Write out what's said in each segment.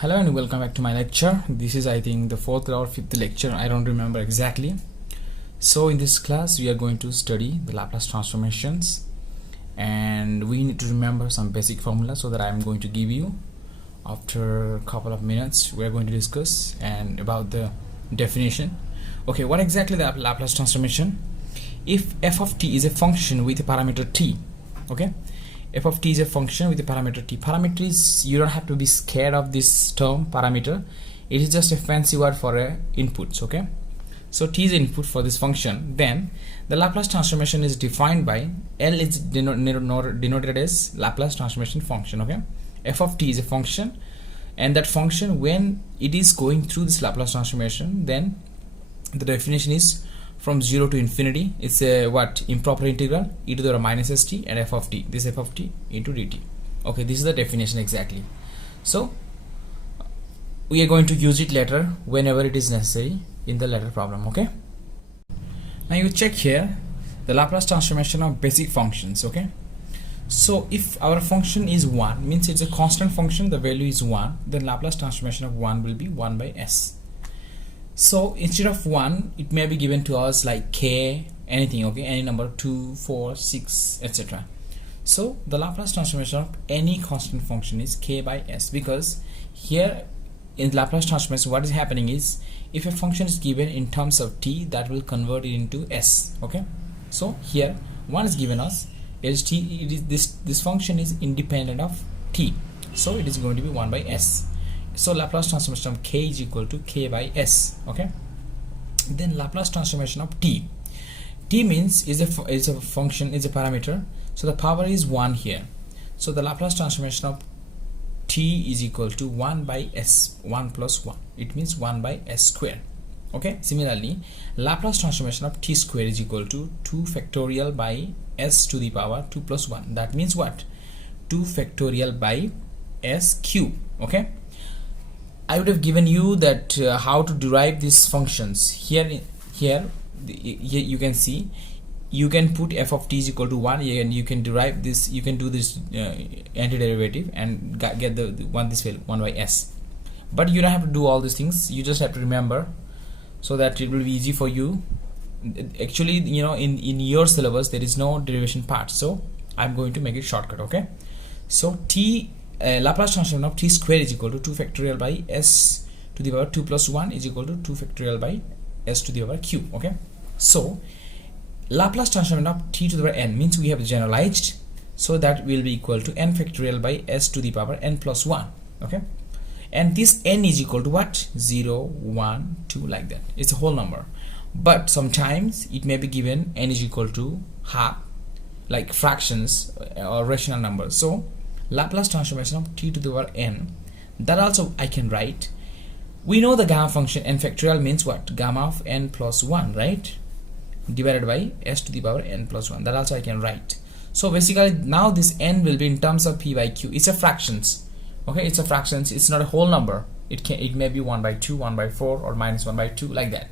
Hello and welcome back to my lecture. This is I think the fourth or fifth lecture, I don't remember exactly. So in this class we are going to study the Laplace transformations, and we need to remember some basic formulas so that I am going to give you. After a couple of minutes we are going to discuss and about the definition. Okay, what exactly the Laplace transformation? If f of t is a function with a parameter t, okay, f of t is a function with a parameter t. Parameter is, you don't have to be scared of this term parameter. It is just a fancy word for inputs. Okay, so t is input for this function. Then the Laplace transformation is defined by L is denoted as Laplace transformation function. Okay, f of t is a function, and that function, when it is going through this Laplace transformation, then the definition is from 0 to infinity. It's a improper integral e to the power minus st and f of t, this f of t into dt. Okay, this is the definition exactly. So we are going to use it later whenever it is necessary in the later problem. Okay, now you check here the Laplace transformation of basic functions. Okay, so if our function is 1, means it's a constant function, the value is 1, then Laplace transformation of 1 will be 1 by s. So instead of 1, it may be given to us like k, anything, okay, any number, 2, 4, 6, etc. So the Laplace transformation of any constant function is k by s, because here in Laplace transformation what is happening is, if a function is given in terms of t, that will convert it into s. Okay, so here 1 is given us, it is t, it is this function is independent of t, so it is going to be 1 by s. So Laplace transformation of k is equal to k by s. Okay, then Laplace transformation of t. T means is a function, is a parameter, so the power is 1 here. So the Laplace transformation of t is equal to 1 by s, 1 plus 1. It means 1 by s square. Okay, similarly Laplace transformation of t square is equal to 2 factorial by s to the power 2 plus 1. That means what? 2 factorial by s cube. Okay, I would have given you that how to derive these functions. Here you can see, you can put f of t is equal to 1, and you can derive this, you can do this antiderivative and get the this value 1 by s. But you don't have to do all these things, you just have to remember so that it will be easy for you. Actually, you know, in your syllabus there is no derivation part, so I'm going to make it shortcut. Okay, so Laplace transform of t square is equal to 2 factorial by s to the power 2 plus 1 is equal to 2 factorial by s to the power q. Okay, so Laplace transform of t to the power n means we have generalized, so that will be equal to n factorial by s to the power n plus 1. Okay, and this n is equal to what? 0, 1, 2, like that. It's a whole number, but sometimes it may be given n is equal to half, like fractions or rational numbers. So Laplace transformation of t to the power n, that also I can write. We know the gamma function n factorial means what? Gamma of n plus 1, right, divided by s to the power n plus 1. That also I can write. So basically now this n will be in terms of p by q. It's a fractions. Okay, it's a fractions, it's not a whole number. It may be 1 by 2, 1 by 4, or minus 1 by 2, like that.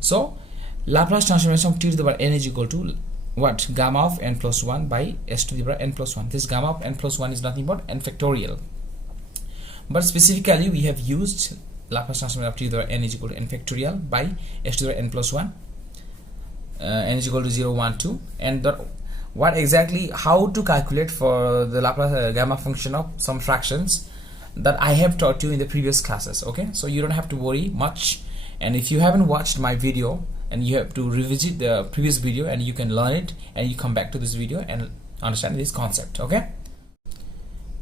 So Laplace transformation of t to the power n is equal to what? Gamma of n plus 1 by s to the power n plus 1. This gamma of n plus 1 is nothing but n factorial, but specifically we have used Laplace transform of t to the power n is equal to n factorial by s to the power n plus 1, n is equal to 0, 1, 2. And what exactly, how to calculate for the Laplace gamma function of some fractions, that I have taught you in the previous classes. Okay, so you don't have to worry much, and if you haven't watched my video, and you have to revisit the previous video, and you can learn it, and you come back to this video and understand this concept. Okay,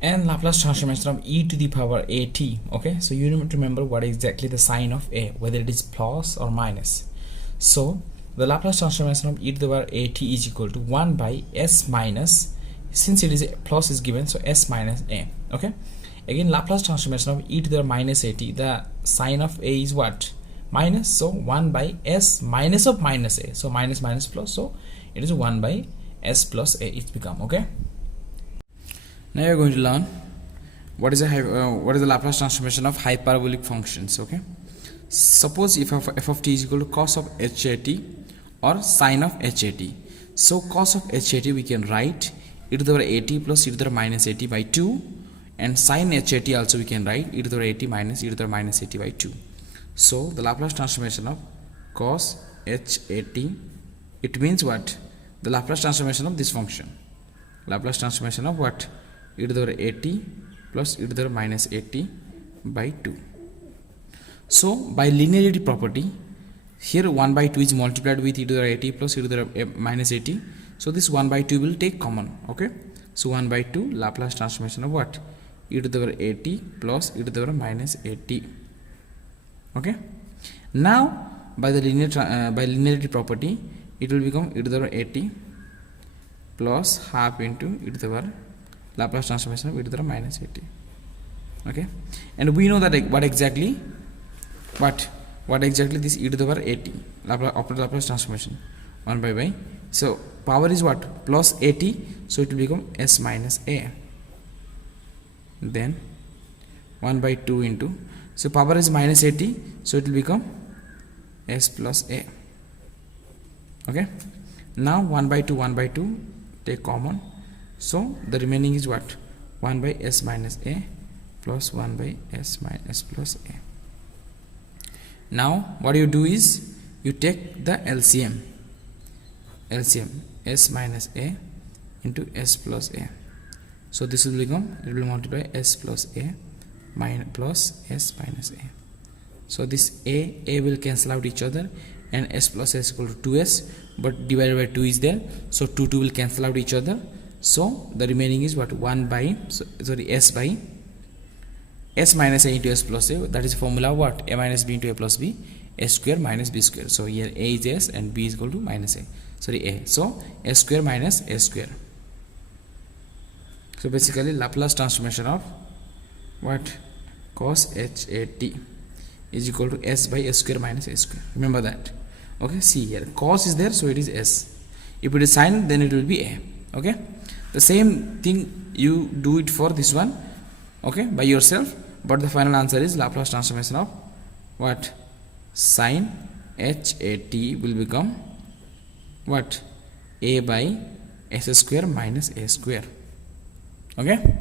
and Laplace transformation of e to the power at. Okay, so you need to remember what exactly the sign of a, whether it is plus or minus. So the Laplace transformation of e to the power at is equal to 1 by s minus, since it is a plus is given, so s minus a. Okay, again Laplace transformation of e to the power minus at, the sign of a is what? Minus, so 1 by s minus of minus a, so minus minus plus, so it is 1 by s plus a it's become. Okay, now you're going to learn what is the Laplace transformation of hyperbolic functions. Okay, suppose if f of t is equal to cos of hat or sine of hat, so cos of hat we can write e to the power at plus e to the power minus at by 2, and sin hat also we can write e to the power at minus e to the power minus at by 2. So the Laplace transformation of cos hat, it means what? The Laplace transformation of this function. Laplace transformation of what? E to the power at plus e to the power minus at by 2. So by linearity property, here 1 by 2 is multiplied with e to the power at plus e to the power minus at. So this 1 by 2 will take common. Okay. So 1 by 2 Laplace transformation of what? E to the power at plus e to the power minus at. Okay. Now by the linearity property, it will become e to the power at plus half into e to the power Laplace transformation of e to the power minus at. Okay. And we know that what exactly this e to the power at operator Laplace transformation 1 by. So power is what? Plus at, so it will become s minus a. Then 1 by 2 into, so power is minus at, so it will become s plus a. Okay. Now 1 by 2 take common, so the remaining is what? 1 by s minus a plus 1 by s minus plus a. Now what you do is you take the LCM s minus a into s plus a. So this will become, it will multiply s plus a minus plus s minus a. So this a will cancel out each other, and s plus s equal to 2s, but divided by 2 is there, so 2 will cancel out each other. So the remaining is what? 1 by s by s minus a into s plus a. That is formula what? A minus b into a plus b, a square minus b square. So here a is s and b is equal to minus a. So a square minus a square. So basically Laplace transformation of what? Cos hat is equal to s by a square minus a square. Remember that. Okay, see here cos is there, so it is s. If it is sin, then it will be a. Okay, the same thing you do it for this one, okay, by yourself, but the final answer is Laplace transformation of what? Sin hat will become what? A by s square minus a square. Okay.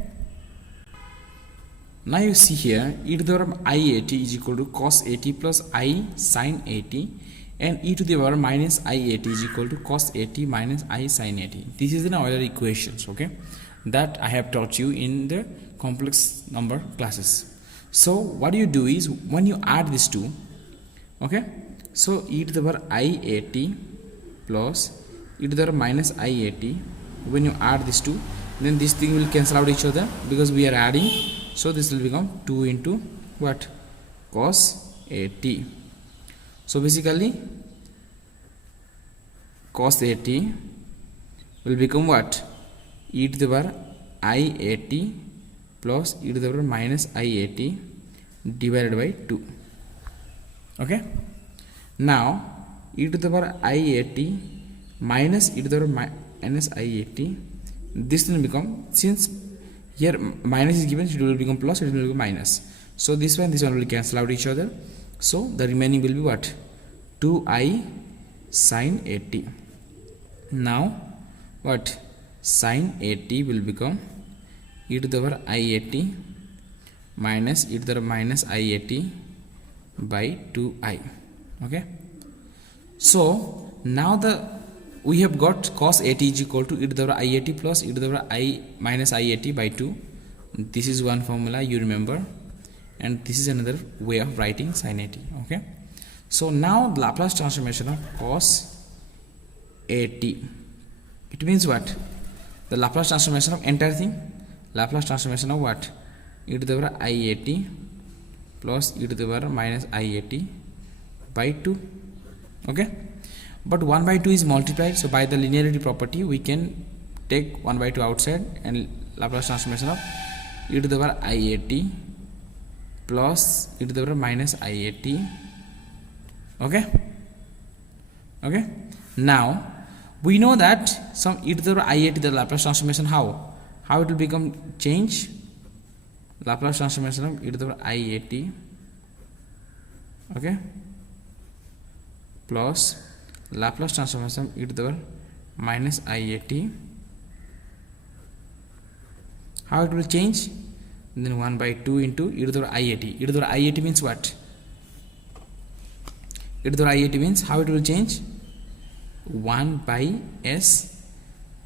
Now you see here e to the power I at is equal to cos at plus I sin at, and e to the power minus I at is equal to cos at minus I sin at. This is an Euler equations, okay, that I have taught you in the complex number classes. So what you do is when you add these two, okay, so e to the power I at plus e to the power minus I at, when you add these two, then this thing will cancel out each other because we are adding. So this will become 2 into what? Cos at. So basically cos at will become what? E to the power I at plus e to the power minus I at divided by 2. Okay. Now e to the power I at minus e to the power minus I at, this will become, since here minus is given, it will become plus, it will become minus. So this one will cancel out each other. So the remaining will be what? 2i sin at. Now what? Sin at will become e to the power I at minus e to the power minus I at by 2i. Okay. So now we have got cos at is equal to e to the power I at plus e to the power I minus I at by 2. This is one formula you remember, and this is another way of writing sin at. Okay. So now the Laplace transformation of cos at, it means what? The Laplace transformation of entire thing. Laplace transformation of what? E to the power I at plus e to the power minus I at by 2. Okay. But 1 by 2 is multiplied, so by the linearity property we can take 1 by 2 outside, and Laplace transformation of e to the power I at plus e to the power minus I at. Okay. Okay. Now we know that some e to the power I at, the Laplace transformation, how it will become change? Laplace transformation of e to the power I at, okay, plus Laplace transformation e to the power minus I at. How it will change? then 1 by 2 into e to the power iat. E to the power iat means what? E to the power iat means how it will change? 1 by s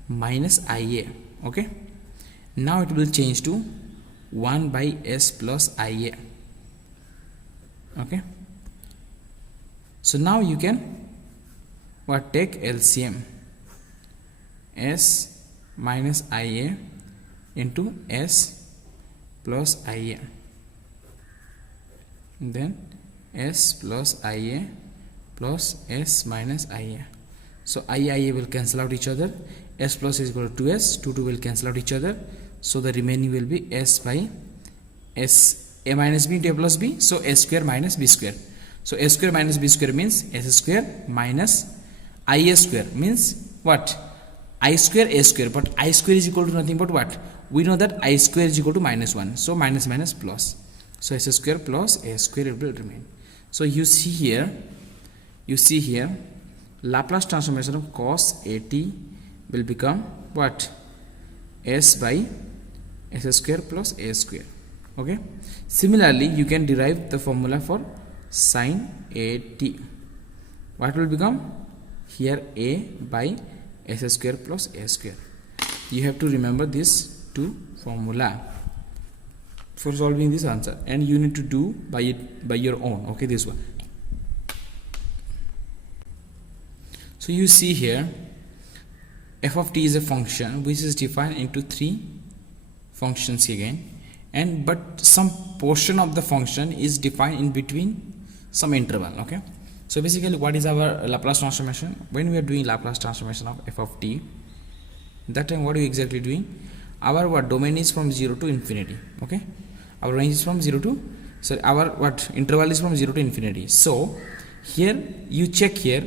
minus ia. Okay, now it will change to 1 by s plus ia. Okay, so now you can what, take LCM, s minus ia into s plus ia, then s plus ia plus s minus ia. So ia will cancel out each other, s plus is equal to 2s, 2 will cancel out each other, so the remaining will be s by s, a minus b into a plus b, so s square minus b square. So s square minus b square means s square minus ia square, means what? I square a square, but I square is equal to nothing but what? We know that I square is equal to minus 1, so minus minus plus, so s square plus a square it will remain. So you see here Laplace transformation of cos at will become what? S by s square plus a square. Okay, similarly you can derive the formula for sin at. What will become? Here a by s square plus a square. You have to remember this two formula for solving this answer, and you need to do by your own. Okay, this one. So you see here f of t is a function which is defined into three functions again, and but some portion of the function is defined in between some interval. Okay, so basically what is our Laplace transformation? When we are doing Laplace transformation of f of t, that time what are we exactly doing? Our what domain is from 0 to infinity. Okay, our range is from 0 to, so our what interval is from 0 to infinity. So here you check here,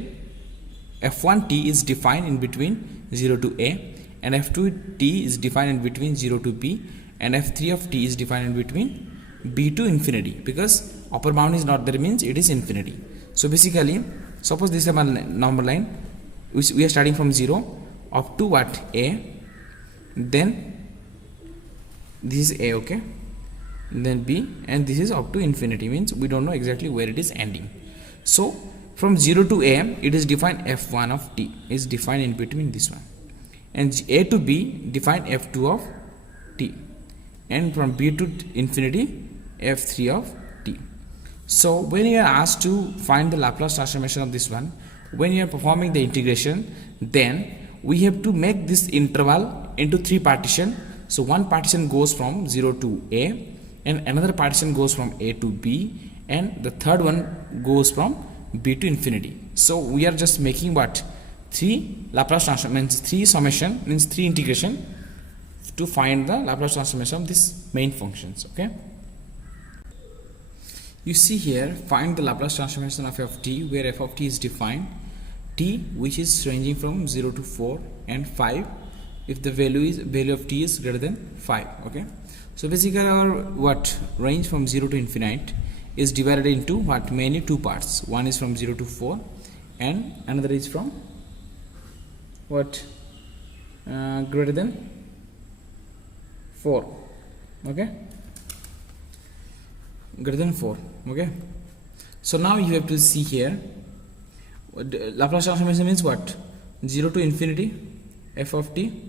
f1t is defined in between 0 to a, and f2t is defined in between 0 to b, and f3 of t is defined in between b to infinity, because upper bound is not there, means it is infinity. So basically suppose this is a number line which we are starting from 0 up to what? A, then this is a, okay, then b, and this is up to infinity, means we don't know exactly where it is ending. So from 0 to a it is defined f1 of t is defined in between this one, and a to b defined f2 of t, and from b to infinity f3 of t. So when you are asked to find the Laplace transformation of this one, when you are performing the integration, then we have to make this interval into three partition. So one partition goes from 0 to a, and another partition goes from a to b, and the third one goes from b to infinity. So we are just making what? Three Laplace transform, means three summation, means three integration to find the Laplace transformation of this main functions. Okay, you see here, find the Laplace transformation of f of t, where f of t is defined t which is ranging from 0 to 4 and 5 if the value of t is greater than 5. Okay, so basically our what range from 0 to infinite is divided into what? Mainly two parts. One is from 0 to 4, and another is from what? Greater than 4. Okay, greater than 4. Okay, so now you have to see here, Laplace transformation means what? 0 to infinity f of t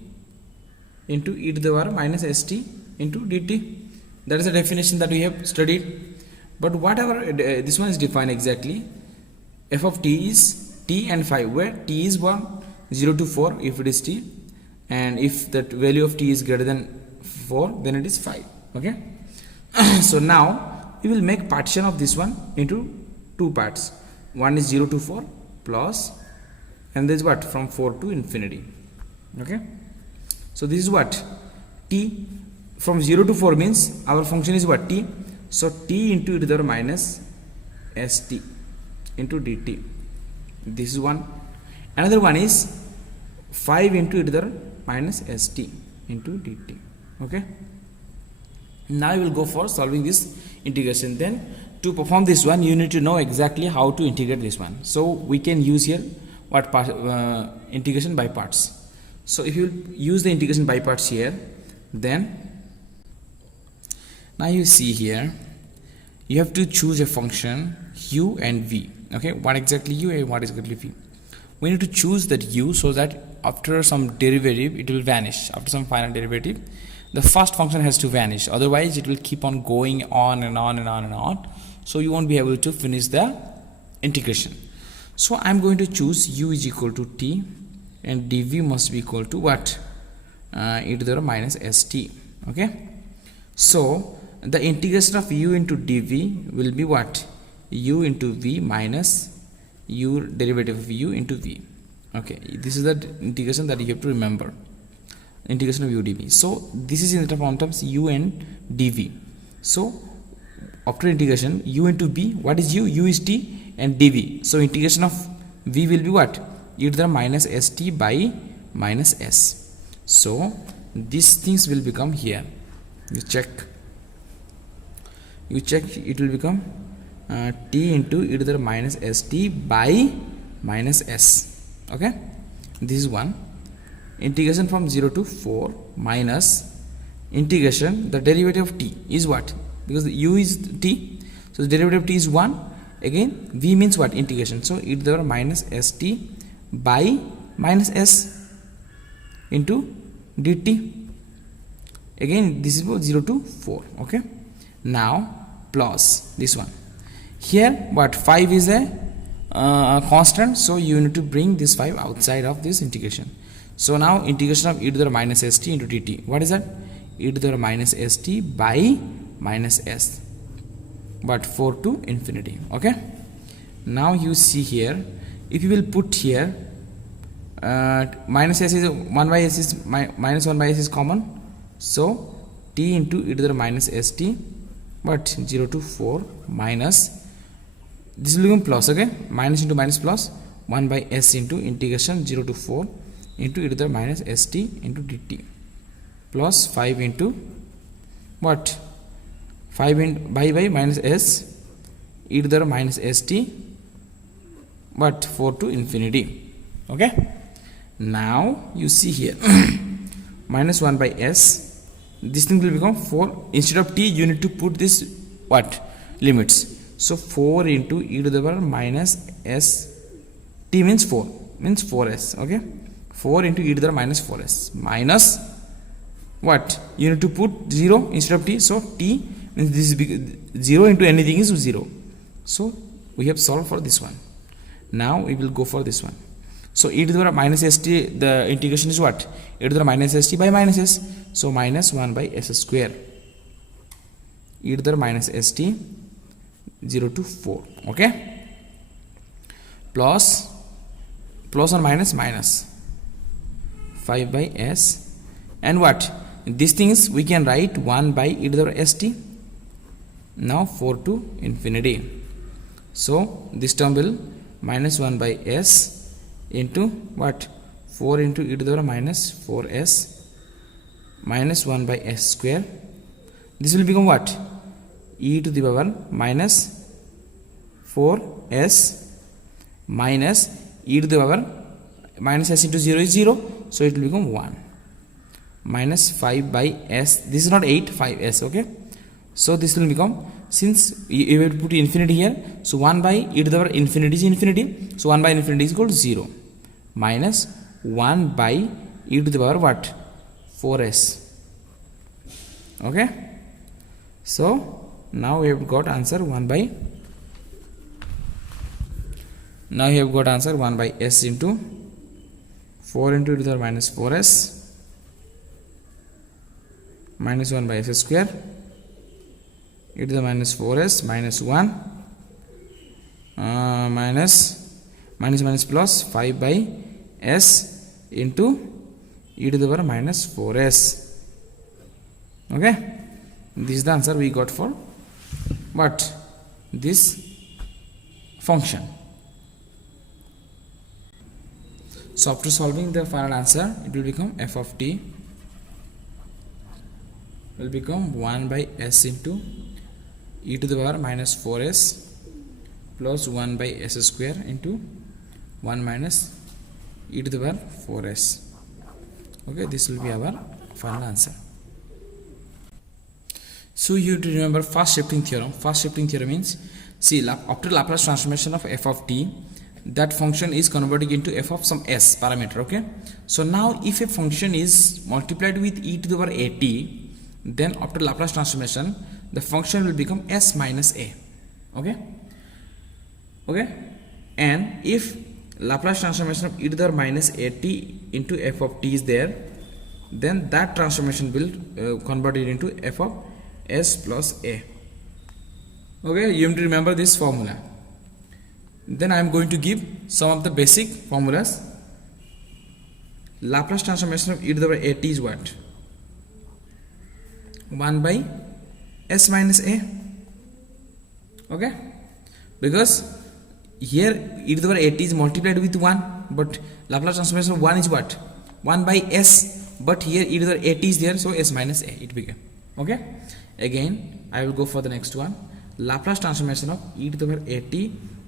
into e to the power minus st into dt. That is the definition that we have studied. But whatever this one is defined exactly, f of t is t and 5, where t is 0 to 4 if it is t, and if that value of t is greater than 4, then it is 5. Okay, so now we will make partition of this one into two parts. One is 0 to 4 plus, and this is what? From 4 to infinity. Okay, so this is what? T from 0 to 4 means our function is what? T. So t into e to the power minus st into dt. This is one. Another one is 5 into e to the power minus st into dt. Okay, now you will go for solving this integration. Then to perform this one, you need to know exactly how to integrate this one. So we can use here what part, integration by parts. So if you use the integration by parts here, then Now you see here, you have to choose a function u and v. Okay, what exactly u and what exactly v. We need to choose that u so that after some derivative it will vanish. After some final derivative, the first function has to vanish, otherwise it will keep on going on and on and on and on, so you won't be able to finish the integration. So I'm going to choose u is equal to t and dv must be equal to what? E to the power minus st. Okay, so the integration of u into dv will be what? U into v minus u derivative of u into v. Okay, this is the integration that you have to remember, integration of u dv. So this is in the form terms u and dv. So after integration u into v, what is u? U is t and dv. So integration of v will be what? E to the minus st by minus s. So these things will become here. You check, it will become t into e to the minus st by minus s. Okay, this is one. Integration from 0 to 4 minus integration, the derivative of t is what? Because the u is t, so the derivative of t is 1. Again v means what? Integration, so e to the minus st by minus s into dt. Again this is 0 to 4. Okay, now plus this one. Here what? 5 is a constant, so you need to bring this 5 outside of this integration. So now integration of e to the minus st into dt, what is that? E to the minus st by minus s, but 4 to infinity. Okay, now you see here, if you will put here minus s is 1 by s is minus 1 by s is common, so t into e to the minus st, but 0 to 4 minus, this will become plus. Okay, minus into minus plus 1 by s into integration 0 to 4 into e to the minus st into dt, plus 5 into what? 5 in by minus s e to the minus st, but 4 to infinity. Okay, now you see here minus 1 by s, this thing will become 4. Instead of t you need to put this what? Limits. So 4 into e to the power minus s, t means 4, means 4s. Okay, 4 into e to the minus 4s minus what? You need to put 0 instead of t, so t means this is 0 into anything is 0. So we have solved for this one. Now we will go for this one. So e to the power minus st, the integration is what? E to the minus st by minus s, so minus 1 by s square e to the minus st 0 to 4. Okay, plus or minus minus 5 by s, and what? These things we can write 1 by e to the st. Now 4 to infinity, so this term will minus 1 by s into what? 4 into e to the minus 4s minus 1 by s square. This will become what? E to the power minus 4s minus e to the power minus s into 0 is 0, so it will become 1 minus 5 by s. This is not 8, 5s. Okay, so this will become, since you have to put infinity here, so 1 by e to the power infinity is infinity, so 1 by infinity is equal to 0 minus 1 by e to the power what? 4s. Okay, so now we have got answer 1 by, now you have got answer 1 by s into 4 into e to the minus 4s minus 1 by s square e to the minus 4s minus 1 minus plus 5 by s into e to the power minus 4s. Okay, this is the answer we got for what? This function. So after solving the final answer, it will become f of t will become 1 by s into e to the power minus 4s plus 1 by s square into 1 minus e to the power 4s. Okay, this will be our final answer. So you have to remember fast shifting theorem. Fast shifting theorem means, see, after Laplace transformation of f of t, that function is converted into f of some s parameter. Okay, so now if a function is multiplied with e to the power at, then after Laplace transformation the function will become s minus a. Okay, and if Laplace transformation of e to the power minus at into f of t is there, then that transformation will convert it into f of s plus a. Okay, you have to remember this formula. Then I am going to give some of the basic formulas. Laplace transformation of e to the power at is what? 1 by s minus a. Okay, because here e to the power at is multiplied with 1, but Laplace transformation of 1 is what? 1 by s, but here e to the power at is there, so s minus a it became. Okay, again I will go for the next one. Laplace transformation of e to the power at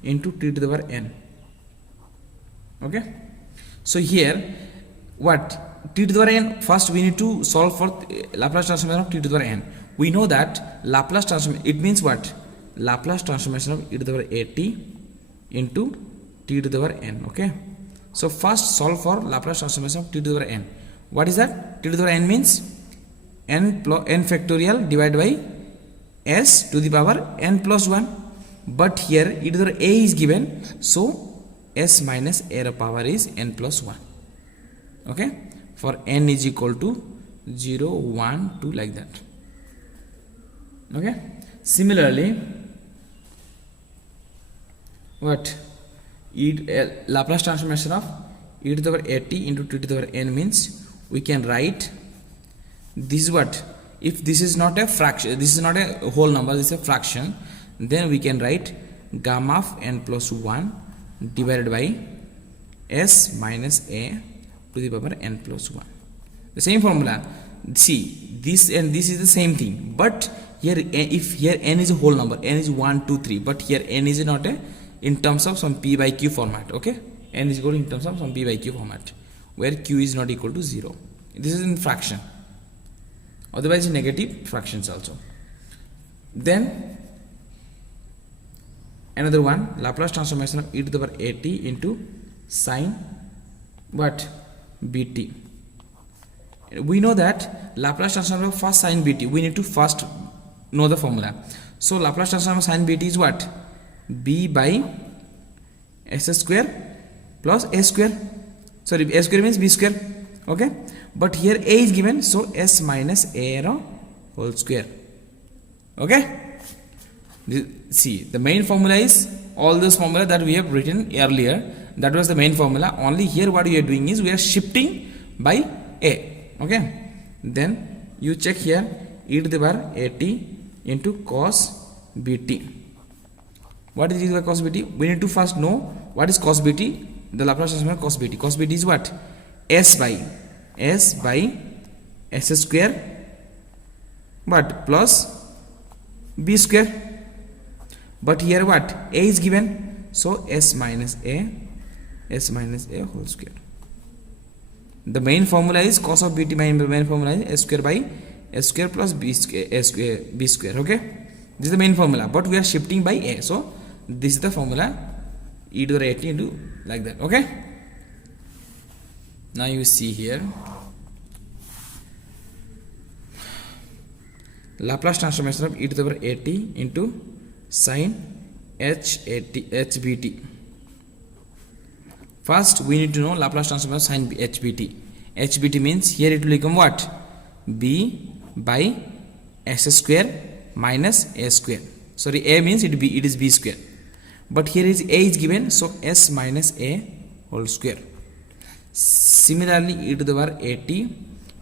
into t to the power n. Okay, so here what? T to the power n, first we need to solve for Laplace transformation of t to the power n. We know that Laplace transformation, it means what? Laplace transformation of e to the power at into t to the power n. Okay, so first solve for Laplace transformation of t to the power n. What is that? T to the power n means n factorial divided by s to the power n plus 1, but here e to the power a is given, so s minus a power is n plus 1. Okay, for n is equal to 0, 1, 2 like that. Okay, similarly what? Laplace transformation of e to the power at into t to the power n means we can write this is what? If this is not a fraction, this is not a whole number, this is a fraction, then we can write gamma of n plus 1 divided by s minus a to the power n plus 1. The same formula. See, this and this is the same thing, but here if here n is a whole number, n is 1, 2, 3, but here n is not a in terms of some p by q format. Okay, n is equal in terms of some p by q format, where q is not equal to 0. This is in fraction, otherwise in negative fractions also. Then another one, Laplace transformation of e to the power at into sine what? bt. We know that Laplace transform of first sine bt, we need to first know the formula. So Laplace transform of sine bt is what? b by s square plus a square. Sorry, a square means b square. Okay, but here a is given, so s minus a whole square. Okay, see, the main formula is all those formula that we have written earlier. That was the main formula. Only here what we are doing is we are shifting by a. Okay, then you check here e to the power at into cos bt. What is e to the power cos bt? We need to first know what is cos bt. The Laplace transform of cos bt. Cos bt is what? s by s square but plus b square. But here what? A is given, so s minus a whole square. The main formula is cos of bt. Main formula is s square by s square plus b square. Okay, this is the main formula, but we are shifting by a, so this is the formula e to the power at into like that. Okay, now you see here Laplace transformation of e to the power at into sine hbt. First we need to know Laplace transform of sine hbt. Hbt means here it will become what? b by s square minus a square. Sorry, a means it is b square, but here is a is given, so s minus a whole square. Similarly, e to the power at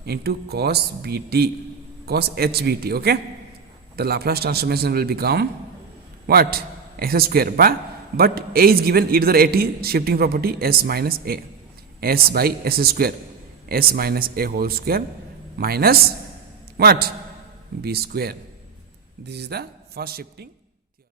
into cos bt, cos hbt. Okay, the Laplace transformation will become what? S square, but a is given, e to the power at shifting property s minus a, s by s square, s minus a whole square minus what? B square. This is the first shifting